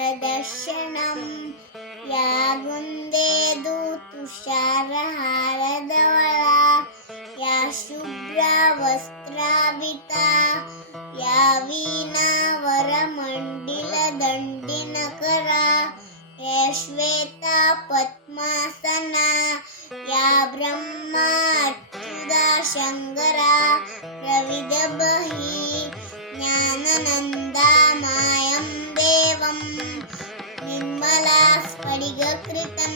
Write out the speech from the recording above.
प्रदर्शनम् या गुन्देदु तुषारहारधवला या शुभ्रवस्त्रावृता या वीणावरमण्डिलदण्डिनकरा या श्वेता पद्मासना या ब्रह्माच्युता शङ्करा प्रविदबहि ज्ञाननन्दामायं देवं निर्मला स्फटिककृतं